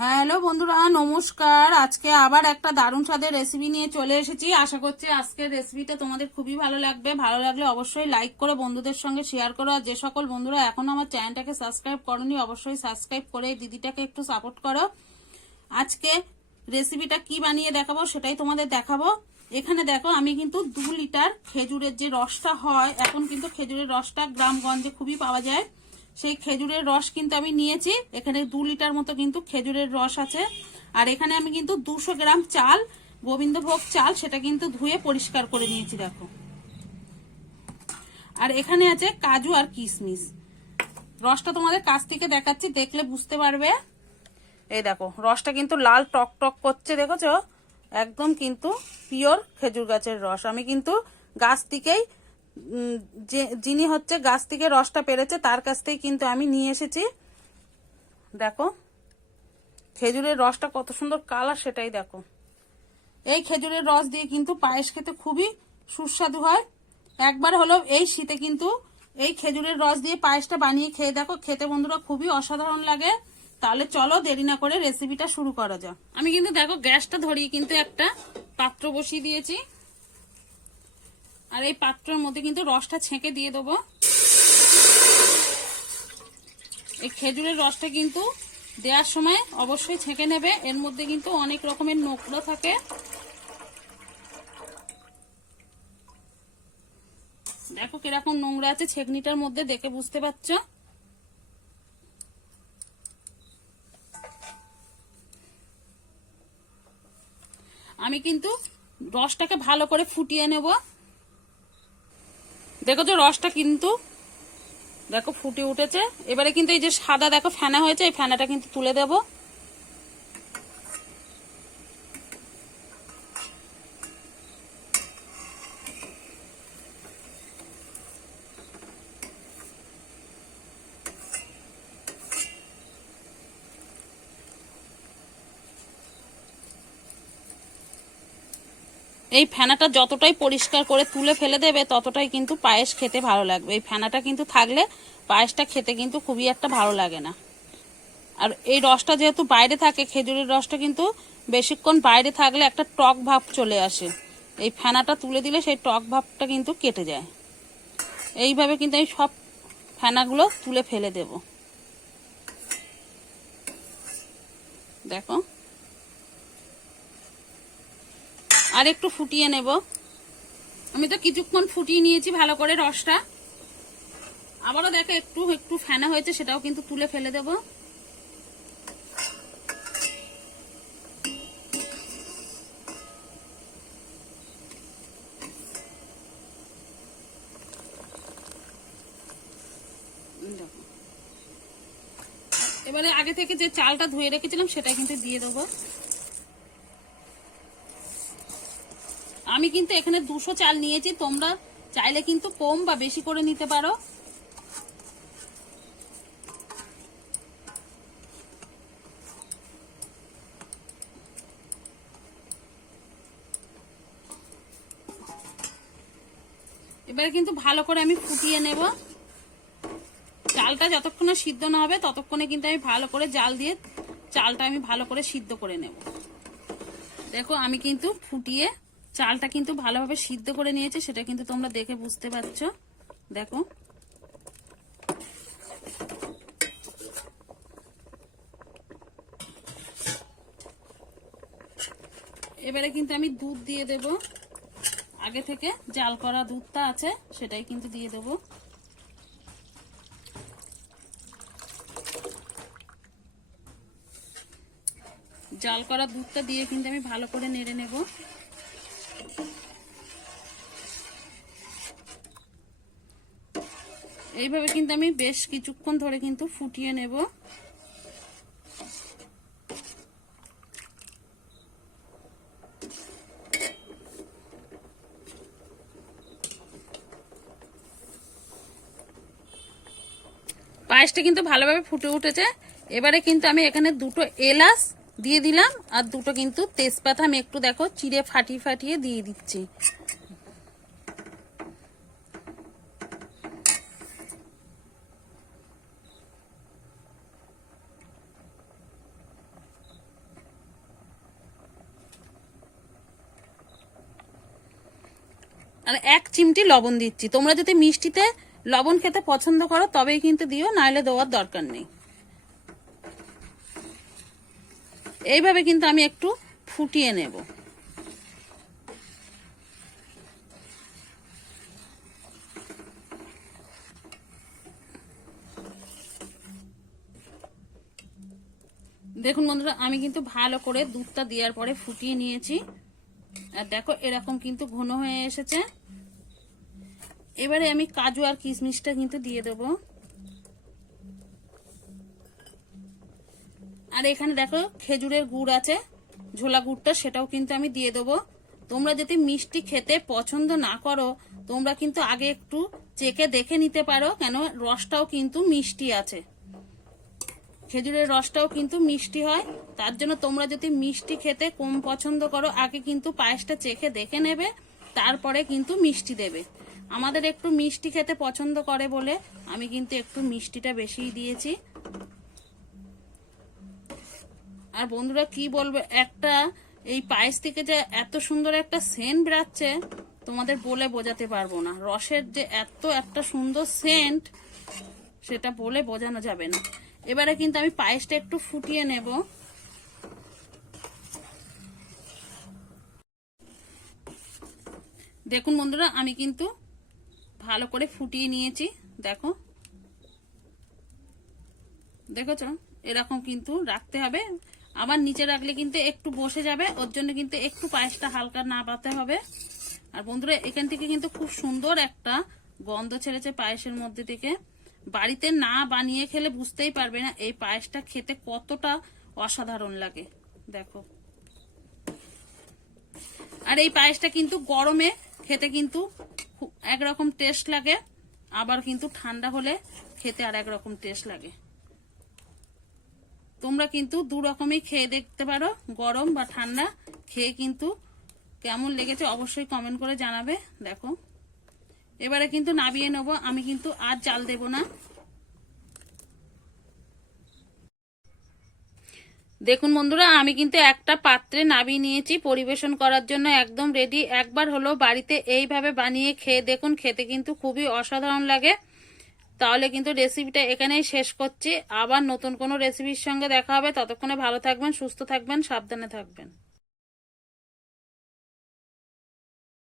হ্যাঁ হ্যালো বন্ধুরা, নমস্কার। আজকে আবার একটা দারুণ স্বাদের রেসিপি নিয়ে চলে এসেছি। আশা করছি আজকের রেসিপিটা তোমাদের খুবই ভালো লাগবে। ভালো লাগলে অবশ্যই লাইক করে বন্ধুদের সঙ্গে শেয়ার করো। আর যে সকল বন্ধুরা এখন আমার চ্যানেলটাকে সাবস্ক্রাইব করনি, অবশ্যই সাবস্ক্রাইব করে দিদিটাকে একটু সাপোর্ট করো। আজকে রেসিপিটা কি বানিয়ে দেখাবো সেটাই তোমাদের দেখাবো। এখানে দেখো, আমি কিন্তু দু লিটার খেজুরের যে রসটা হয়, এখন কিন্তু খেজুরের রসটা গ্রামগঞ্জে খুবই পাওয়া যায়। সেই খেজুরের রস কিন্তু আমি নিয়েছি। এখানে দু লিটার মতো কিন্তু খেজুরের রস আছে। আর এখানে আমি কিন্তু দুশো গ্রাম চাল, গোবিন্দভোগ চাল, সেটা কিন্তু ধুয়ে পরিষ্কার করে নিয়েছি, দেখো। আর এখানে আছে কাজু আর কিশমিশ। রসটা তোমাদের কাছ থেকে দেখাচ্ছি, দেখলে বুঝতে পারবে। এই দেখো, রসটা কিন্তু লাল টক টক করছে, দেখেছ? একদম কিন্তু পিওর খেজুর গাছের রস। আমি কিন্তু গাছ থেকেই যিনি হচ্ছে গাছ থেকে রসটা পেরেছে, তার কাছ থেকে কিন্তু আমি নিয়ে এসেছি। দেখো, খেজুরের রসটা কত সুন্দর কালার, সেটাই দেখো। এই খেজুরের রস দিয়ে কিন্তু পায়েস খেতে খুবই সুস্বাদু হয়। একবার হলো এই শীতে কিন্তু এই খেজুরের রস দিয়ে পায়েসটা বানিয়ে খেয়ে দেখো, খেতে বন্ধুরা খুবই অসাধারণ লাগে। তাহলে চলো দেরি না করে রেসিপিটা শুরু করা যাক। আমি কিন্তু দেখো গ্যাসটা ধরিয়ে কিন্তু একটা পাত্র বসিয়ে দিয়েছি। আর এই পাত্রের মধ্যে কিন্তু রসটা ছেঁকে দিয়ে দেবো। এই খেজুরের রসটা কিন্তু দেওয়ার সময় অবশ্যই ছেঁকে নেবে। এর মধ্যে কিন্তু অনেক রকমের নোকড়ো থাকে। দেখো কীরকম নোংরা আছে ছেকনিটার মধ্যে, দেখে বুঝতে পারছ? আমি কিন্তু রসটাকে ভালো করে ফুটিয়ে নেব। দেখো যে রসটা কিন্তু দেখো ফুটে উঠেছে। এবারে কিন্তু এই যে সাদা দেখো ফেনা হয়েছে, এই ফেনাটা কিন্তু তুলে দেব। এই ফেনাটা যতটাই পরিষ্কার করে তুলে ফেলে দেবে, ততটাই কিন্তু পায়েস খেতে ভালো লাগবে। এই ফেনাটা কিন্তু থাকলে পায়েসটা খেতে কিন্তু খুবই একটা ভালো লাগে না। আর এই রসটা যেহেতু বাইরে থাকে, খেজুরের রসটা কিন্তু বেশিক্ষণ বাইরে থাকলে একটা টক ভাব চলে আসে। এই ফেনাটা তুলে দিলে সেই টক ভাবটা কিন্তু কেটে যায়। এইভাবে কিন্তু আমি সব ফেনাগুলো তুলে ফেলে দেব। দেখো। আর একটু ফুটিয়ে নেব। আমি তো কিছুক্ষণ ফুটিয়ে নিয়েছি ভালো করে রসটা। আবারও দেখো একটু একটু ফেনা হয়েছে, সেটাও কিন্তু তুলে ফেলে দেব। এবারে আগে থেকে যে চালটা ধুয়ে রেখেছিলাম সেটা কিন্তু দিয়ে দেবো। আমি কিন্তু এখানে দুশো চাল নিয়েছি, তোমরা চাইলে কিন্তু কম বা বেশি করে নিতে পারো। এবারে কিন্তু ভালো করে আমি ফুটিয়ে নেব। চালটা যতক্ষণ সিদ্ধ না হবে, ততক্ষণে কিন্তু আমি ভালো করে জাল দিয়ে চালটা আমি ভালো করে সিদ্ধ করে নেব। দেখো, আমি কিন্তু ফুটিয়ে চালটা কিন্তু ভালোভাবে সিদ্ধ করে নিয়েছে, সেটা কিন্তু তোমরা দেখে বুঝতে পারছ। দেখো। এবারে কিন্তু আমি দুধ দিয়ে দেব। আগে থেকে জাল করা দুধটা আছে, সেটাই কিন্তু দিয়ে দেব। জাল করা দুধটা দিয়ে কিন্তু আমি ভালো করে নেড়ে নেব। এইভাবে কিন্তু আমি বেশ কিছুক্ষণ ধরে কিন্তু ফুটিয়ে নেব। পায়েসটা কিন্তু ভালোভাবে ফুটে উঠেছে। এবারে কিন্তু আমি এখানে দুটো এলাচ দিয়ে দিলাম, আর দুটো কিন্তু তেজপাতা আমি একটু দেখো চিড়ে ফাটিয়ে ফাটিয়ে দিয়ে দিচ্ছি। আর এক চিমটি লবণ দিচ্ছি। তোমরা যদি মিষ্টিতে লবণ খেতে পছন্দ করো, তবেই কিন্তু দিও নাহলে দেওয়ার দরকার নেই। এইভাবে কিন্তু আমি একটু ফুটিয়ে নেব। দেখুন বন্ধুরা, আমি কিন্তু ভালো করে দুধটা দেওয়ার পরে ফুটিয়ে নিয়েছি। আর দেখো, এরকম কিন্তু ঘন হয়ে এসেছে। এবারে আমি কাজু আর কিশমিশটা কিন্তু দিয়ে দেবো। আর এখানে দেখো খেজুরের গুড় আছে, ঝোলা গুড়টা, সেটাও কিন্তু আমি দিয়ে দেবো। তোমরা যদি মিষ্টি খেতে পছন্দ না করো, তোমরা কিন্তু আগে একটু চেকে দেখে নিতে পারো, কেন রসটাও কিন্তু মিষ্টি আছে। খেজুরের রসটাও কিন্তু মিষ্টি হয়, তার জন্য তোমরা যদি মিষ্টি খেতে কম পছন্দ করো, আগে কিন্তু পায়েসটা চেখে দেখে নেবে, তারপরে কিন্তু মিষ্টি দেবে। আমাদের একটু মিষ্টি খেতে পছন্দ করে বলে আমি কিন্তু একটু মিষ্টিটা বেশিই দিয়েছি। আর বন্ধুরা কি বলবে, একটা এই পায়েস থেকে যে এত সুন্দর একটা সেন্ট বেরাচ্ছে, তোমাদের বলে বোঝাতে পারব না। রসের যে এত একটা সুন্দর সেন্ট, সেটা বলে বোঝানো যাবে না। এবারে কিন্তু আমি পায়েসটা একটু ফুটিয়ে নেব। দেখুন বন্ধুরা, আমি কিন্তু ভালো করে ফুটিয়ে নিয়েছি, দেখো। দেখেছ? এরকম কিন্তু রাখতে হবে। আবার নিচে রাখলে কিন্তু একটু বসে যাবে, ওর জন্য কিন্তু একটু পায়েসটা হালকা না পাতে হবে। আর বন্ধুরা, এখান থেকে কিন্তু খুব সুন্দর একটা গন্ধ ছেড়েছে পায়েসের মধ্যে থেকে। বাড়িতে না বানিয়ে খেলে বুঝতেই পারবে না এই পায়েসটা খেতে কতটা অসাধারণ লাগে। দেখো। আর এই পায়েসটা কিন্তু গরমে খেতে কিন্তু একরকম টেস্ট লাগে, আবার কিন্তু ঠান্ডা হলে খেতে আর একরকম টেস্ট লাগে। তোমরা কিন্তু দু রকমই খেয়ে দেখতে পারো, গরম বা ঠান্ডা। খেয়ে কিন্তু কেমন লেগেছে অবশ্যই কমেন্ট করে জানাবে, দেখো। এবারে কিন্তু নাবিয়ে নেব, আমি কিন্তু আর জাল দেব না। দেখুন বন্ধুরা, আমি কিন্তু একটা পাত্রে নাবিয়ে নিয়েছি, পরিবেশন করার জন্য একদম রেডি একবার হলো বাড়িতে এইভাবে বানিয়ে খেয়ে দেখুন, খেতে কিন্তু খুবই অসাধারণ লাগে। তাহলে কিন্তু রেসিপিটা এখানেই শেষ করছি। আবার নতুন কোনো রেসিপির সঙ্গে দেখা হবে। ততক্ষণে ভালো থাকবেন, সুস্থ থাকবেন, সাবধানে থাকবেন।